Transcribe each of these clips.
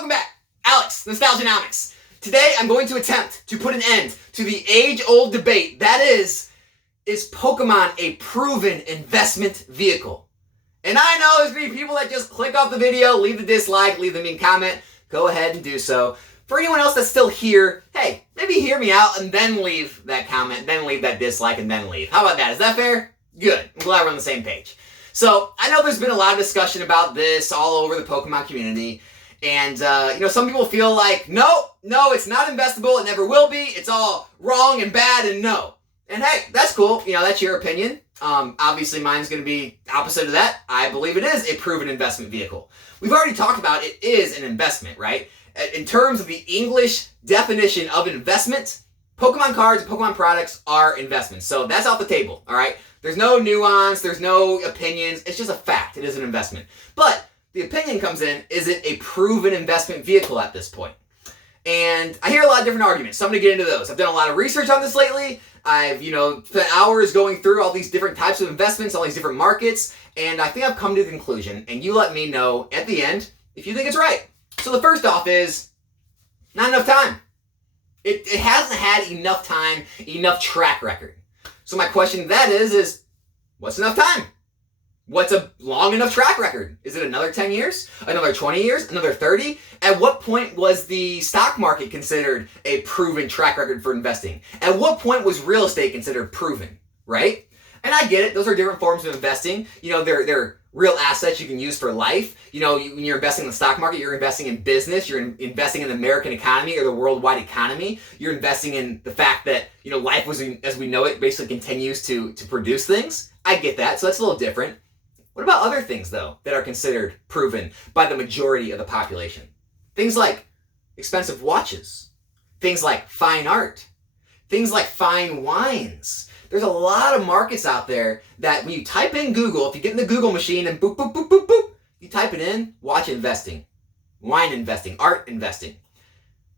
welcome back. Alex, Nostalgianomics. Today I'm going to attempt to put an end to the age-old debate that is Pokemon a proven investment vehicle? And I know there's going to be people that just click off the video, leave the dislike, leave the mean comment. Go ahead and do so. For anyone else that's still here, hey, maybe hear me out and then leave that comment, then leave that dislike, and then leave. How about that? Is that fair? Good. I'm glad we're on the same page. So, I know there's been a lot of discussion about this all over the Pokemon community. And, some people feel like, no, it's not investable. It never will be. It's all wrong and bad and no. And hey, that's cool. That's your opinion. Obviously, mine's going to be opposite of that. I believe it is a proven investment vehicle. We've already talked about it is an investment, right? In terms of the English definition of investment, Pokemon cards and Pokemon products are investments. So that's off the table, all right? There's no nuance. There's no opinions. It's just a fact. It is an investment. But the opinion comes in, is it a proven investment vehicle at this point? And I hear a lot of different arguments, so I'm going to get into those. I've done a lot of research on this lately. I've, spent hours going through all these different types of investments, all these different markets, and I think I've come to the conclusion, and you let me know at the end if you think it's right. So the first off is, not enough time. It hasn't had enough time, enough track record. So my question to that is what's enough time? What's a long enough track record? Is it another 10 years? Another 20 years? Another 30? At what point was the stock market considered a proven track record for investing? At what point was real estate considered proven, right? And I get it. Those are different forms of investing. They're real assets you can use for life. When you're investing in the stock market, you're investing in business. You're investing in the American economy or the worldwide economy. You're investing in the fact that, life as we know it basically continues to produce things. I get that. So that's a little different. What about other things, though, that are considered proven by the majority of the population? Things like expensive watches, things like fine art, things like fine wines. There's a lot of markets out there that when you type in Google, if you get in the Google machine and boop, boop, boop, boop, boop, you type it in, watch investing, wine investing, art investing.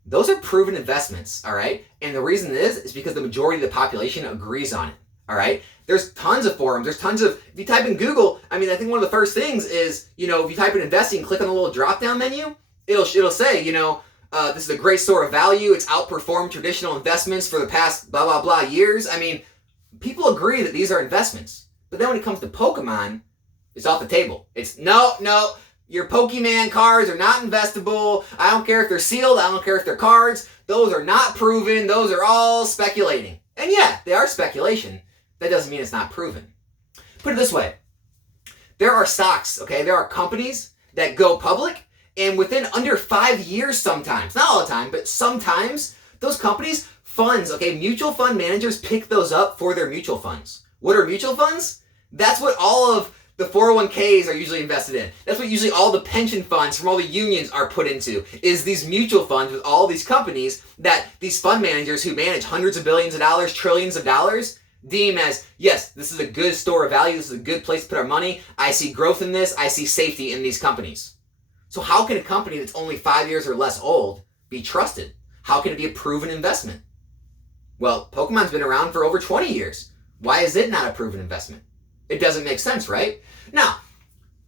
Those are proven investments, all right? And the reason is because the majority of the population agrees on it, all right? There's tons of forums. There's tons of, if you type in Google, I think one of the first things is, if you type in investing, click on the little drop-down menu, it'll say, this is a great store of value. It's outperformed traditional investments for the past blah, blah, blah years. People agree that these are investments. But then when it comes to Pokemon, it's off the table. It's, no, your Pokemon cards are not investable. I don't care if they're sealed. I don't care if they're cards. Those are not proven. Those are all speculating. And yeah, they are speculation. That doesn't mean it's not proven. Put it this way. There are stocks, okay? There are companies that go public, and within under 5 years sometimes, not all the time, but sometimes, those companies, funds, okay? Mutual fund managers pick those up for their mutual funds. What are mutual funds? That's what all of the 401ks are usually invested in. That's what usually all the pension funds from all the unions are put into, is these mutual funds with all these companies that these fund managers who manage hundreds of billions of dollars, trillions of dollars, deem as, yes, this is a good store of value, this is a good place to put our money, I see growth in this, I see safety in these companies. So how can a company that's only 5 years or less old be trusted? How can it be a proven investment? Well, Pokemon's been around for over 20 years. Why is it not a proven investment? It doesn't make sense, right? Now,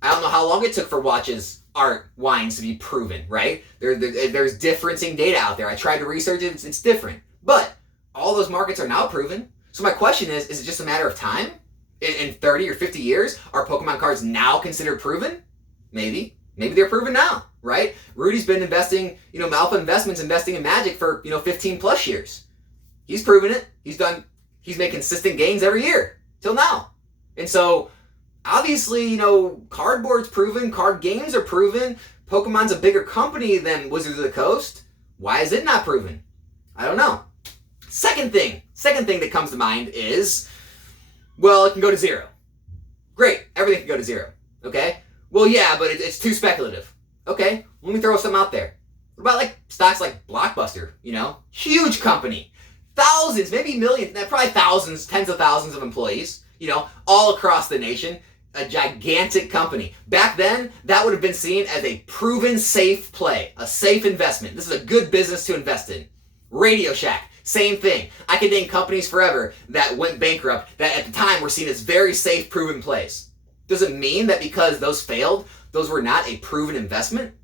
I don't know how long it took for watches, art, wines to be proven, right? There's differencing data out there. I tried to research it, it's different. But all those markets are now proven. So my question is it just a matter of time? In 30 or 50 years, are Pokemon cards now considered proven? Maybe. Maybe they're proven now, right? Rudy's been investing, Alpha Investments investing in Magic for, 15 plus years. He's proven it. He's made consistent gains every year till now. And so, obviously, cardboard's proven, card games are proven. Pokemon's a bigger company than Wizards of the Coast. Why is it not proven? I don't know. Second thing that comes to mind is, well, it can go to zero. Great, everything can go to zero, okay? Well, yeah, but it's too speculative. Okay, let me throw something out there. What about stocks like Blockbuster, Huge company. Thousands, maybe millions, probably thousands, tens of thousands of employees, all across the nation. A gigantic company. Back then, that would have been seen as a proven safe play, a safe investment. This is a good business to invest in. Radio Shack. Same thing. I could name companies forever that went bankrupt that at the time were seen as very safe, proven plays. Does it mean that because those failed, those were not a proven investment?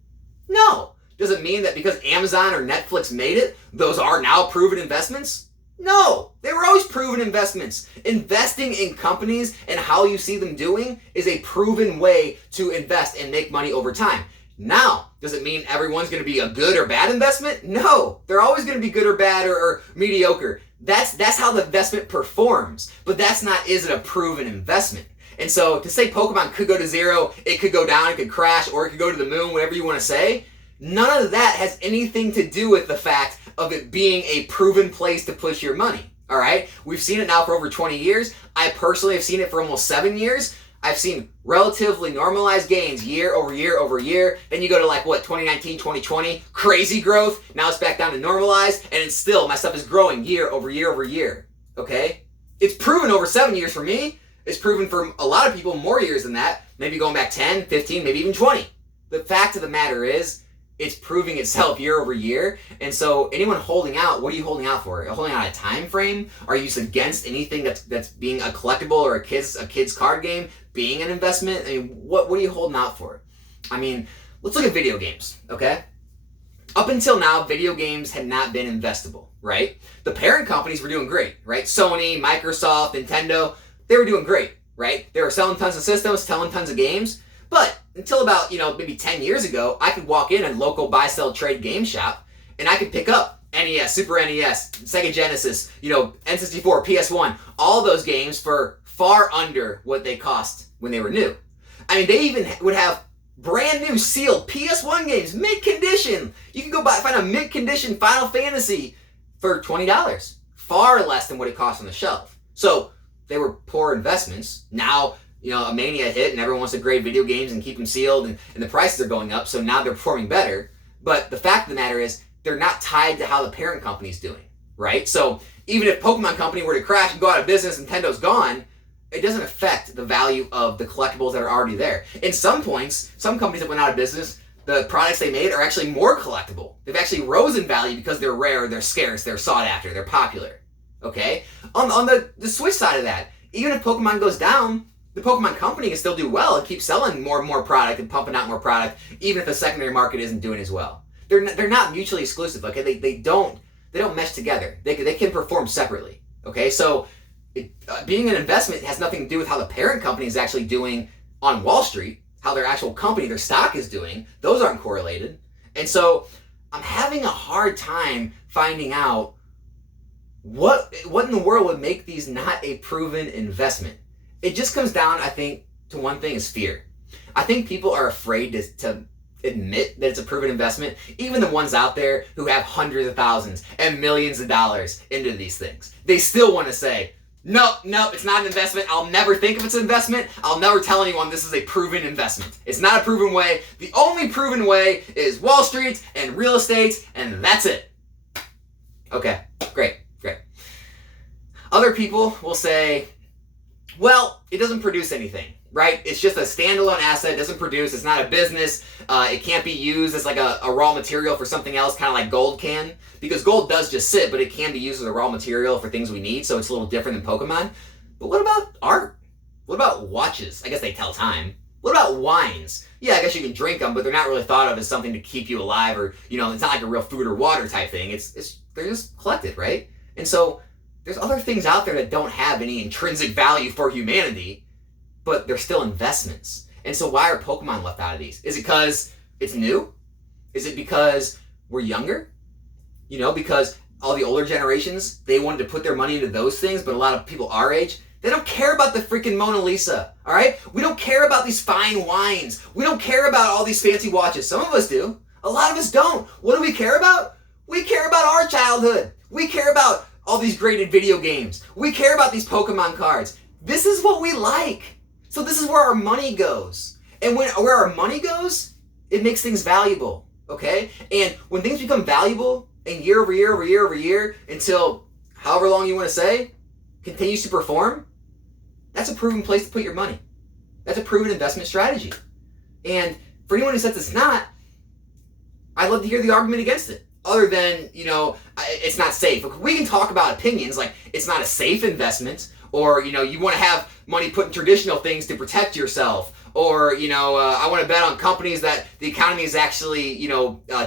No. Does it mean that because Amazon or Netflix made it, those are now proven investments? No, they were always proven investments. Investing in companies and how you see them doing is a proven way to invest and make money over time. Now, does it mean everyone's going to be a good or bad investment? No, they're always going to be good or bad or mediocre. That's how the investment performs, but that's not, is it a proven investment? And so to say Pokemon could go to zero, it could go down, it could crash, or it could go to the moon, whatever you want to say, none of that has anything to do with the fact of it being a proven place to push your money. All right, we've seen it now for over 20 years. I personally have seen it for almost 7 years. I've seen relatively normalized gains year over year over year. Then you go to 2019, 2020, crazy growth. Now it's back down to normalized, and it's still, my stuff is growing year over year over year. Okay, it's proven over 7 years for me. It's proven for a lot of people more years than that. Maybe going back 10, 15, maybe even 20. The fact of the matter is, it's proving itself year over year. And so anyone holding out, what are you holding out for? Are you holding out a time frame? Are you just against anything that's being a collectible or a kid's card game being an investment? I mean, what are you holding out for? I mean, let's look at video games, okay? Up until now, video games had not been investable, right? The parent companies were doing great, right? Sony, Microsoft, Nintendo, they were doing great, right? They were selling tons of systems, selling tons of games. But until about, maybe 10 years ago, I could walk in a local buy, sell, trade game shop, and I could pick up NES, Super NES, Sega Genesis, N64, PS1, all those games for far under what they cost when they were new. I mean, they even would have brand new sealed PS1 games, mint condition. You can go find a mint condition Final Fantasy for $20, far less than what it cost on the shelf. So they were poor investments. Now, a mania hit and everyone wants to grade video games and keep them sealed and the prices are going up, so now they're performing better. But the fact of the matter is, they're not tied to how the parent company's doing, right? So even if Pokemon Company were to crash and go out of business, Nintendo's gone, it doesn't affect the value of the collectibles that are already there. In some points, some companies that went out of business, the products they made are actually more collectible. They've actually rose in value because they're rare, they're scarce, they're sought after, they're popular, okay? On the Switch side of that, even if Pokemon goes down, the Pokemon Company can still do well and keep selling more and more product and pumping out more product, even if the secondary market isn't doing as well. They're not mutually exclusive, okay? They don't mesh together. They can perform separately, okay? So being an investment has nothing to do with how the parent company is actually doing on Wall Street, how their actual company, their stock is doing. Those aren't correlated. And so I'm having a hard time finding out what in the world would make these not a proven investment. It just comes down, I think, to one thing, is fear. I think people are afraid to admit that it's a proven investment. Even the ones out there who have hundreds of thousands and millions of dollars into these things, they still want to say, no, it's not an investment. I'll never think of it's an investment. I'll never tell anyone this is a proven investment. It's not a proven way. The only proven way is Wall Street and real estate, and that's it. Okay, great. Other people will say, well, it doesn't produce anything, right? It's just a standalone asset. It doesn't produce. It's not a business. It can't be used as like a raw material for something else, kind of like gold can. Because gold does just sit, but it can be used as a raw material for things we need, so it's a little different than Pokemon. But what about art? What about watches? I guess they tell time. What about wines? Yeah, I guess you can drink them, but they're not really thought of as something to keep you alive, or, it's not like a real food or water type thing. They're just collected, right? And so there's other things out there that don't have any intrinsic value for humanity, but they're still investments. And so why are Pokemon left out of these? Is it because it's new? Is it because we're younger? Because all the older generations, they wanted to put their money into those things, but a lot of people our age, they don't care about the freaking Mona Lisa, all right? We don't care about these fine wines. We don't care about all these fancy watches. Some of us do. A lot of us don't. What do we care about? We care about our childhood. We care about all these graded video games. We care about these Pokemon cards. This is what we like. So this is where our money goes. And where our money goes, it makes things valuable, okay? And when things become valuable, and year over year over year over year, until however long you want to say, continues to perform, that's a proven place to put your money. That's a proven investment strategy. And for anyone who says it's not, I'd love to hear the argument against it. Other than, it's not safe. We can talk about opinions like it's not a safe investment, Or, you want to have money put in traditional things to protect yourself. Or, I want to bet on companies that the economy is actually,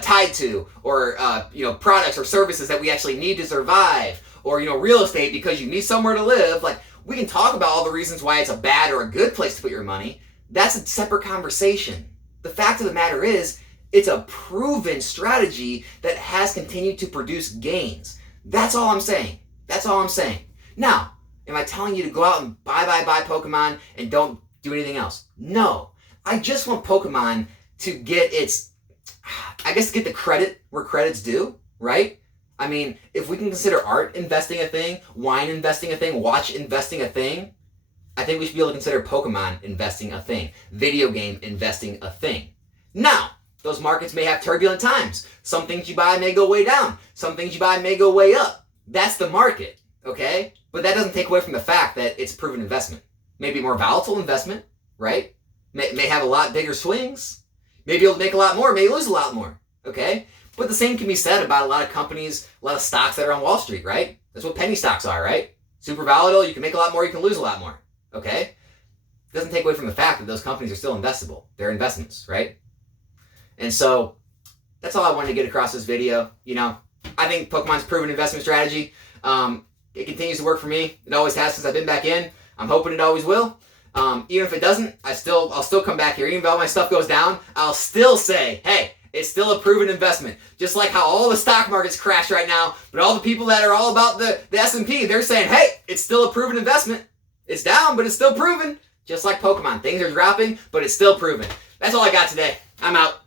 tied to. Or, products or services that we actually need to survive. Or, real estate because you need somewhere to live. Like, we can talk about all the reasons why it's a bad or a good place to put your money. That's a separate conversation. The fact of the matter is, it's a proven strategy that has continued to produce gains. That's all I'm saying. That's all I'm saying. Now, am I telling you to go out and buy Pokemon and don't do anything else? No. I just want Pokemon to get get the credit where credit's due, right? I mean, if we can consider art investing a thing, wine investing a thing, watch investing a thing, I think we should be able to consider Pokemon investing a thing, video game investing a thing. Now, those markets may have turbulent times. Some things you buy may go way down. Some things you buy may go way up. That's the market, okay? But that doesn't take away from the fact that it's proven investment. Maybe more volatile investment, right? May have a lot bigger swings. Maybe you'll make a lot more, may lose a lot more, okay? But the same can be said about a lot of companies, a lot of stocks that are on Wall Street, right? That's what penny stocks are, right? Super volatile, you can make a lot more, you can lose a lot more, okay? It doesn't take away from the fact that those companies are still investable. They're investments, right? And so that's all I wanted to get across this video. I think Pokemon's proven investment strategy. It continues to work for me. It always has since I've been back in. I'm hoping it always will. Even if it doesn't, I'll still come back here. Even if all my stuff goes down, I'll still say, hey, it's still a proven investment. Just like how all the stock markets crash right now, but all the people that are all about the S&P, they're saying, hey, it's still a proven investment. It's down, but it's still proven. Just like Pokemon. Things are dropping, but it's still proven. That's all I got today. I'm out.